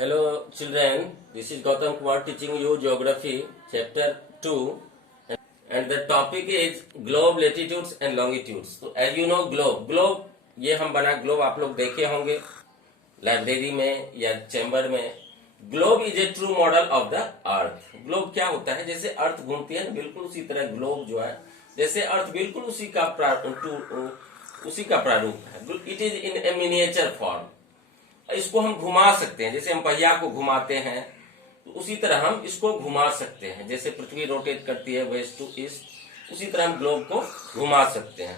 Hello children, this is Gautam Kumar teaching you geography chapter 2 and the topic is globe latitudes and longitudes. तो as you know globe ये हम बना globe आप लोग देखे होंगे लाइब्रेरी में या चैम्बर में. Globe is a true model of the earth. Globe क्या होता है, जैसे अर्थ घूमती है ना बिल्कुल उसी तरह ग्लोब जो है, जैसे अर्थ बिल्कुल उसी का प्रारूप है. It is in A miniature form. इसको हम घुमा सकते हैं, जैसे हम पहिया को घुमाते हैं तो उसी तरह हम इसको घुमा सकते हैं. जैसे पृथ्वी रोटेट करती है वेस्ट टू ईस्ट, उसी तरह हम ग्लोब को घुमा सकते हैं.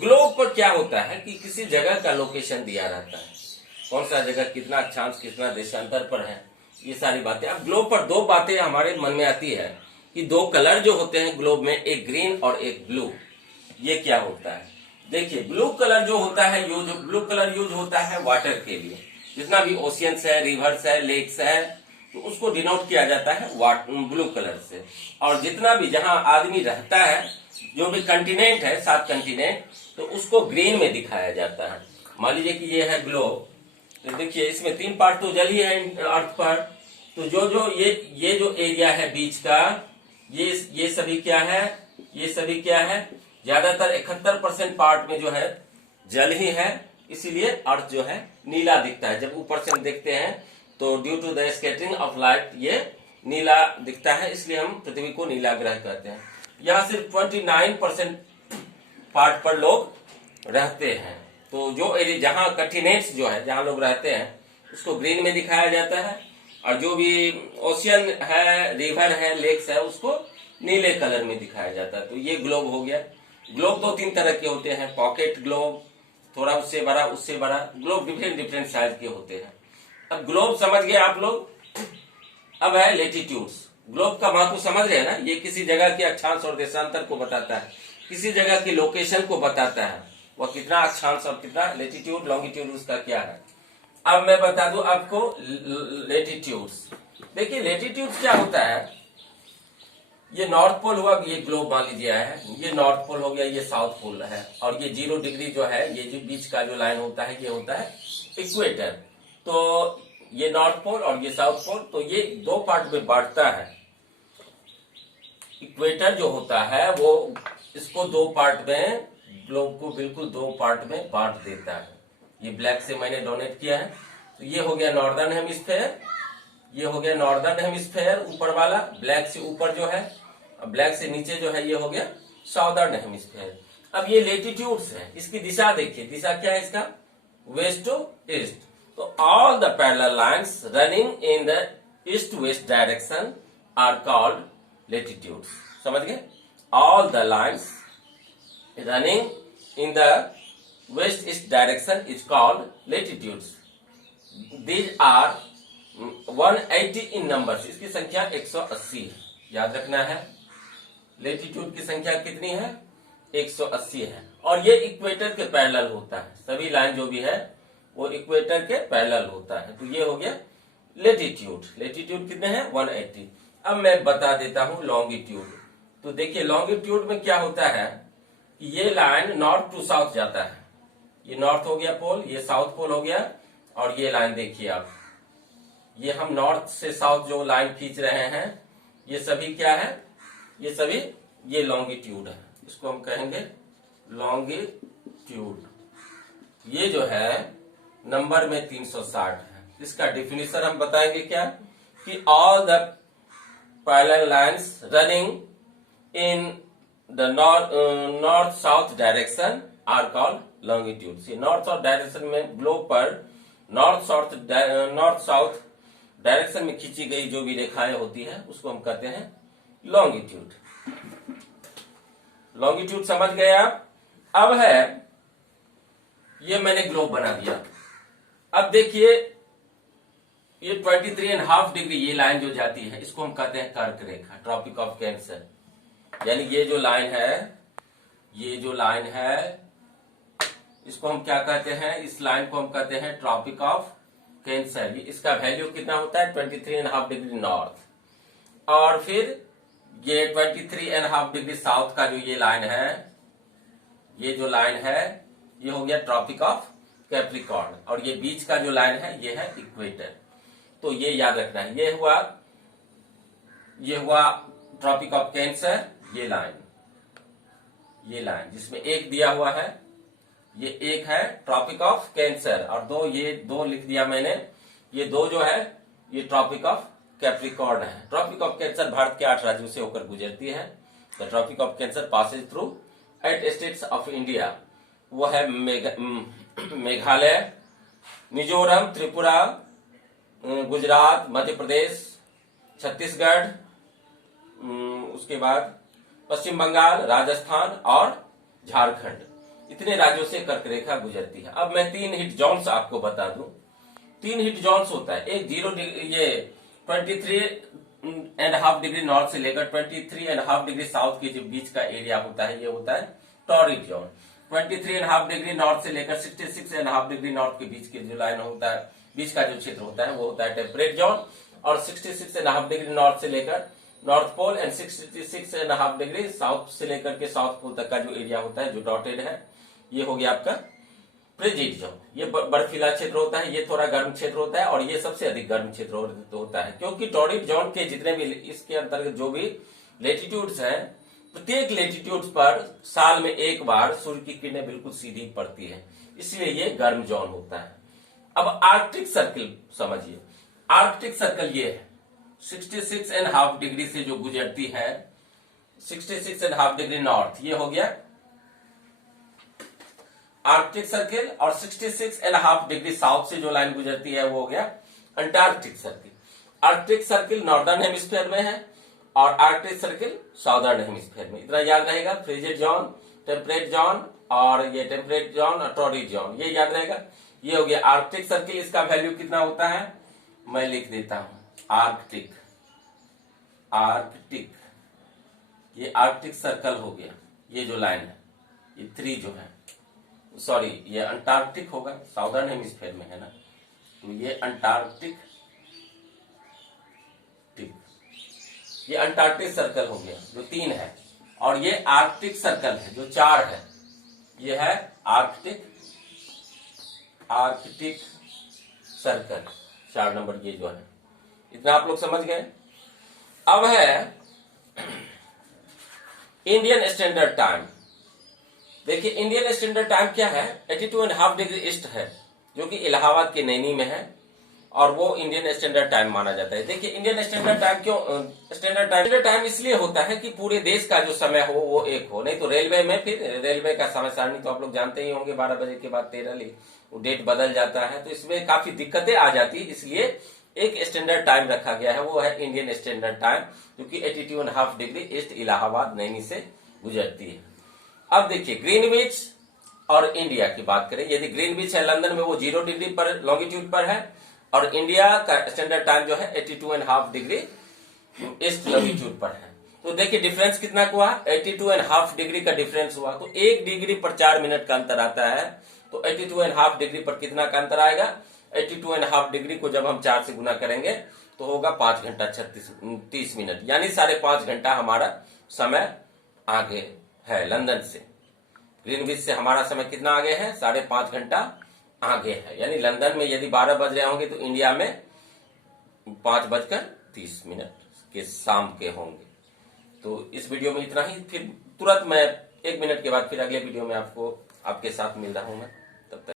ग्लोब पर क्या होता है कि किसी जगह का लोकेशन दिया रहता है, कौन सा जगह कितना अक्षांश कितना देशांतर पर है, ये सारी बातें. अब ग्लोब पर दो बातें हमारे मन में आती है कि दो कलर जो होते हैं ग्लोब में, एक ग्रीन और एक ब्लू. ये क्या होता है, देखिए ब्लू कलर जो होता है ब्लू कलर यूज होता है वाटर के लिए. जितना भी ओशियंस है, रिवर्स है, लेक्स है, तो उसको डिनोट किया जाता है ब्लू कलर से. और जितना भी जहां आदमी रहता है, जो भी कंटिनेंट है 7 कंटिनेंट, तो उसको ग्रीन में दिखाया जाता है. मान लीजिए कि ये है ग्लोब, तो देखिए इसमें 3 पार्ट तो जल ही है अर्थ पर. तो जो ये जो एरिया है बीच का, ये सभी क्या है, ये सभी क्या है, ज्यादातर 71% पार्ट में जो है जल ही है. इसीलिए अर्थ जो है नीला दिखता है. जब ऊपर से हम देखते हैं तो due to the scattering of light ये नीला दिखता है, इसलिए हम पृथ्वी को नीला ग्रह कहते हैं. यहाँ सिर्फ 29% पार्ट पर लोग रहते हैं. तो जो एरिया जहाँ कंटिनेंट्स जो है, जहाँ लोग रहते हैं, उसको ग्रीन में दिखाया जाता है. और जो भी ओशियन है, रिवर है, लेक्स है, उसको नीले कलर में दिखाया जाता है. तो ये ग्लोब हो गया. ग्लोब 2-3 तरह के होते हैं. पॉकेट ग्लोब, थोड़ा उससे बड़ा उससे बड़ा. ग्लोब डिफरेंट साइज के होते हैं. अब ग्लोब समझ गए आप लोग. अब है लेटीट्यूड्स. ग्लोब का महत्व समझ रहे हैं ना. ये किसी जगह के अक्षांश और देशांतर को बताता है, किसी जगह की लोकेशन को बताता है, वह कितना अक्षांश और कितना लेटीट्यूड लॉन्गिट्यूड उसका क्या है. अब मैं बता दूं आपको लेटीट्यूड्स. देखिए लेटीट्यूड क्या होता है, ये नॉर्थ पोल हुआ, ये ग्लोब मान लीजिए है, ये नॉर्थ पोल हो गया, ये साउथ पोल है. और ये 0 डिग्री जो है, ये जो बीच का जो लाइन होता है, ये होता है इक्वेटर. तो ये नॉर्थ पोल और ये साउथ पोल, तो ये 2 पार्ट में बांटता है. इक्वेटर जो होता है वो इसको 2 पार्ट में, ग्लोब को बिल्कुल 2 पार्ट में बांट देता है. ये ब्लैक से मैंने डोनेट किया है. तो ये हो गया नॉर्दर्न हेमिस्फेयर, ये हो गया नॉर्दर्न हेमिस्फेयर ऊपर वाला, ब्लैक से ऊपर जो है, ब्लैक से नीचे जो है, ये हो गया साउदर्न हेमिस्फेयर. अब ये लेटीट्यूड्स है, इसकी दिशा देखिए, दिशा क्या है इसका, वेस्ट टू ईस्ट. तो all the parallel lines running in the east west direction are called latitudes. समझ गए. All the lines running in the west east direction is called latitudes. These are 180 in numbers. इसकी संख्या 180 है, याद रखना है. Latitude की संख्या कितनी है, 180 है. और ये इक्वेटर के पैरेलल होता है. सभी लाइन जो भी है वो इक्वेटर के पैरेलल होता है. तो ये हो गया लेटीट्यूड. लेटीट्यूड कितने हैं, 180. अब मैं बता देता हूं लॉन्गिट्यूड. तो देखिए लॉन्गिट्यूड में क्या होता है कि ये लाइन नॉर्थ टू साउथ जाता है. ये नॉर्थ हो गया पोल, ये साउथ पोल हो गया. और ये लाइन देखिए आप, ये हम नॉर्थ से साउथ जो लाइन खींच रहे हैं, ये सभी क्या है, ये सभी ये लॉन्गिट्यूड है. इसको हम कहेंगे लॉन्गिट्यूड. ये जो है नंबर में 360 है. इसका डिफिनीशन हम बताएंगे क्या, कि all the parallel lines running in the north south direction are called longitude. North south direction में ग्लोब पर नॉर्थ साउथ डायरेक्शन में खींची गई जो भी रेखाएं होती है, उसको हम कहते हैं लॉन्गिट्यूड. लॉन्गिट्यूड समझ गए आप. अब है, ये मैंने ग्लोब बना दिया. अब देखिए ये 23.5 डिग्री ये लाइन जो जाती है, इसको हम कहते हैं कर्क रेखा, ट्रॉपिक ऑफ कैंसर. यानी ये जो लाइन है, ये जो लाइन है, इसको हम क्या कहते हैं, इस लाइन को हम कहते हैं ट्रॉपिक ऑफ कैंसर. इसका वैल्यू कितना होता है, 23.5 डिग्री नॉर्थ. और फिर ये 23.5 डिग्री साउथ का जो ये लाइन है, ये जो लाइन है, ये हो गया ट्रॉपिक ऑफ कैप्रिकॉर्न. और ये बीच का जो लाइन है, ये है इक्वेटर. तो ये याद रखना है। ये हुआ ट्रॉपिक ऑफ कैंसर, ये लाइन जिसमें एक दिया हुआ है, ये एक है ट्रॉपिक ऑफ कैंसर, और ये दो लिख दिया मैंने, ये दो जो है ये ट्रॉपिक ऑफ कैप्रिकॉर्न है। ट्रॉपिक ऑफ कैंसर भारत के 8 राज्यों से होकर गुजरती है। The tropic of cancer passes through 8 states of India. वो है मेघालय, मिजोरम, त्रिपुरा, गुजरात, मध्य प्रदेश, छत्तीसगढ़, उसके बाद पश्चिम बंगाल, राजस्थान और झारखंड। इतने राज्यों से कर्क रेखा गुजरती है। अब मैं 3 हिट जोन्स आपको बता दूं। 3 हिट जोन्स होता है। एक 23.5 डिग्री नॉर्थ से लेकर 23.5 डिग्री साउथ के जो बीच का एरिया होता है, ये होता है टॉरिड जोन। 23.5 डिग्री नॉर्थ से लेकर 66.5 डिग्री नॉर्थ के बीच के जो लाइन होता है, बीच का जो क्षेत्र होता है, वो होता है टेम्परेट जोन। और 66.5 डिग्री नॉर्थ से लेकर north pole and 66.5 degree south से लेकर के साउथ पोल तक का जो एरिया होता है, जो डॉटेड है, ये हो गया आपका फ्रिजिड जोन। ये बर्फीला क्षेत्र होता है, ये थोड़ा गर्म क्षेत्र होता है, और ये सबसे अधिक गर्म क्षेत्र होता है, क्योंकि टॉरिड जोन के जितने भी इसके अंतर्गत जो भी लेटीट्यूड्स हैं, प्रत्येक लेटीट्यूड पर साल में एक बार सूर्य की किरणें बिल्कुल सीधी पड़ती है, इसलिए ये गर्म जोन होता है। अब आर्कटिक सर्किल समझिए। आर्कटिक सर्कल ये है 66.5 डिग्री से जो गुजरती है, 66.5 डिग्री नॉर्थ, ये हो गया आर्कटिक सर्किल। और 66.5 डिग्री साउथ से जो लाइन गुजरती है, वो हो गया Antarctic circle. Arctic circle northern hemisphere में है और आर्कटिक सर्किल साउदर्न हेमिस्फीयर में। इतना याद रहेगा। फ्रिजिड जोन, टेम्परेट जोन, और ये टेम्परेट जोन और टॉरिड जोन, ये याद रहेगा। ये हो गया आर्कटिक सर्किल। इसका वैल्यू कितना होता है मैं लिख देता हूं। आर्कटिक ये आर्कटिक सर्कल हो गया। ये जो लाइन है, ये 3 जो है, सॉरी ये अंटार्कटिक होगा, साउदर्न हेमिस्फीयर में है ना, तो ये अंटार्कटिक, ये अंटार्कटिक सर्कल हो गया जो 3 है। और ये आर्कटिक सर्कल है जो 4 है। ये है आर्कटिक सर्कल 4 नंबर, ये जो है। इतना आप लोग समझ गए। अब है इंडियन स्टैंडर्ड टाइम। देखिए इंडियन स्टैंडर्ड टाइम क्या है, 82.5 डिग्री ईस्ट है, जो कि इलाहाबाद के नैनी में है, और वो इंडियन स्टैंडर्ड टाइम माना जाता है। देखिए इंडियन स्टैंडर्ड टाइम क्यों स्टैंडर्ड टाइम इसलिए होता है कि पूरे देश का जो समय हो वो एक हो। नहीं तो रेलवे में, फिर रेलवे का समय सारणी तो आप लोग जानते ही होंगे, 12 बजे के बाद 13 वो डेट बदल जाता है, तो इसमें काफी दिक्कतें आ जाती है। इसलिए एक स्टैंडर्ड टाइम रखा गया है, वो है इंडियन स्टैंडर्ड टाइम, जो कि 82.5 डिग्री ईस्ट इलाहाबाद नैनी से गुजरती है। अब देखिए ग्रीनविच और इंडिया की बात करें। यदि ग्रीनविच है लंदन में, वो 0 डिग्री पर लॉन्गिट्यूड पर है, और इंडिया का स्टैंडर्ड टाइम जो है 82.5 डिग्री ईस्ट लॉन्गिट्यूड पर है। तो देखिए डिफरेंस कितना हुआ, 82.5 डिग्री का डिफरेंस हुआ। तो 1 डिग्री पर 4 मिनट का अंतर आता है, तो 82.5 डिग्री पर कितना का अंतर आएगा, 82.5 डिग्री को जब हम 4 से गुना करेंगे तो होगा 5 घंटा 30 मिनट, यानी 5.5 घंटा हमारा समय आगे है लंदन से। ग्रीनविच से हमारा समय कितना आगे है, 5.5 घंटा आगे है। यानी लंदन में यदि 12 बज रहे होंगे तो इंडिया में 5:30 के शाम के होंगे। तो इस वीडियो में इतना ही। फिर तुरंत मैं 1 मिनट के बाद फिर अगले वीडियो में आपके साथ मिल रहा हूं मैं। तब तक